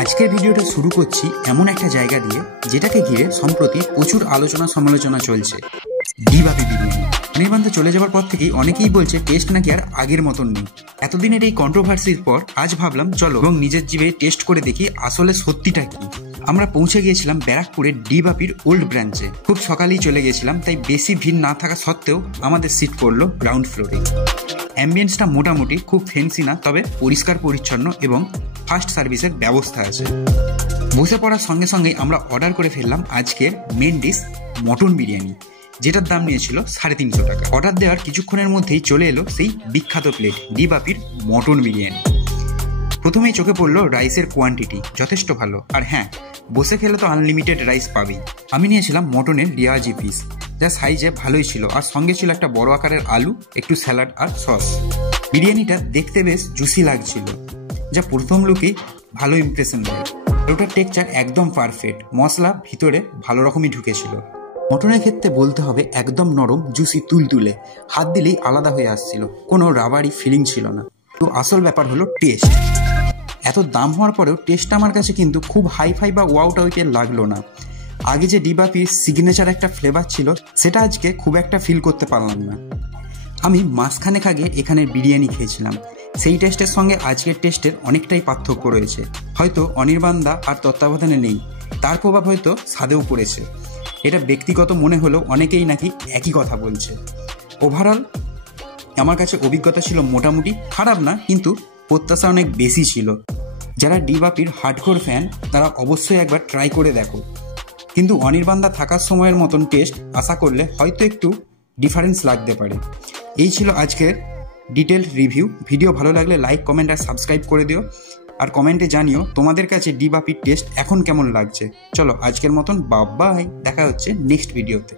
আজকের ভিডিওটা শুরু করছি এমন একটা জায়গা দিয়ে যেটাকে ঘিরে সম্প্রতি প্রচুর আলোচনা সমালোচনা চলছে। ডিবাপি বিরিয়ানি অনির্বাণদা চলে যাওয়ার পর থেকেই অনেকেই বলছে টেস্ট নাকি আর আগের মতন নেই। এতদিনের এই কন্ট্রোভার্সির পর আজ ভাবলাম চলো এবং নিজের জিভে টেস্ট করে দেখি আসলে সত্যিটা কি। আমরা পৌঁছে গিয়েছিলাম ব্যারাকপুরের ডিবাপির ওল্ড ব্রাঞ্চে। খুব সকালেই চলে গেছিলাম, তাই বেশি ভিড় না থাকা সত্ত্বেও আমাদের সিট পড়লো গ্রাউন্ড ফ্লোরে। অ্যাম্বিয়েন্সটা মোটামুটি খুব ফ্যান্সি না, তবে পরিষ্কার পরিচ্ছন্ন এবং ফাস্ট সার্ভিসের ব্যবস্থা আছে। বসে পড়ার সঙ্গে সঙ্গেই আমরা অর্ডার করে ফেললাম আজকের মেন ডিশ মটন বিরিয়ানি, যেটার দাম নিয়েছিল 350 টাকা। অর্ডার দেওয়ার কিছুক্ষণের মধ্যেই চলে এলো সেই বিখ্যাত প্লেট ডিবাপির মটন বিরিয়ানি। প্রথমেই চোখে পড়লো রাইসের কোয়ান্টিটি যথেষ্ট ভালো, আর হ্যাঁ, বসে খেলে তো আনলিমিটেড রাইস পাবেই। আমি নিয়েছিলাম মটনের রিয়াজি পিস, যা সাইজে ভালোই ছিল, আর সঙ্গে ছিল একটা বড় আকারের আলু, একটু স্যালাড আর সস। বিরিয়ানিটা দেখতে বেশ জুসি লাগছিল, যা প্রথম লুকেই ভালো ইমপ্রেশন দেয়। ওটার টেক্সচার একদম পারফেক্ট, মশলা ভিতরে ভালো রকমই ঢুকেছিল। মটনের ক্ষেত্রে বলতে হবে একদম নরম, জুসি, তুলতুলে, হাত দিলেই আলাদা হয়ে আসছিল, কোনো রাবারি ফিলিং ছিল না। তো আসল ব্যাপার হলো টেস্ট। এত দাম হওয়ার পরেও টেস্টটা আমার কাছে কিন্তু খুব হাইফাই বা ওয়াও টাইপের লাগলো না। আগে যে ডিবাপির সিগনেচার একটা ফ্লেভার ছিল, সেটা আজকে খুব একটা ফিল করতে পারলাম না। আমি মাসখানেক আগে এখানের বিরিয়ানি খেয়েছিলাম, সেই টেস্টের সঙ্গে আজকের টেস্টের অনেকটাই পার্থক্য রয়েছে। হয়তো অনির্বাণদা আর তত্ত্বাবধানে নেই, তার প্রভাব হয়তো স্বাদেও পড়েছে। এটা ব্যক্তিগত মনে হলেও অনেকেই নাকি একই কথা বলছে। ওভারঅল আমার কাছে অভিজ্ঞতা ছিল মোটামুটি খারাপ না, কিন্তু প্রত্যাশা অনেক বেশি ছিল। যারা ডিবাপির হার্ডকোর ফ্যান তারা অবশ্যই একবার ট্রাই করে দেখো, কিন্তু অনির্বাণদা থাকার সময়ের মতন টেস্ট আশা করলে হয়তো একটু ডিফারেন্স লাগতে পারে। এই ছিল আজকের ডিটেলড রিভিউ। ভিডিও ভালো লাগলে লাইক, কমেন্ট আর সাবস্ক্রাইব করে দিও, আর কমেন্টে জানিও তোমাদের কাছে ডিবাপির টেস্ট এখন কেমন লাগছে। চলো আজকের মতন বাই, দেখা হচ্ছে নেক্সট ভিডিওতে।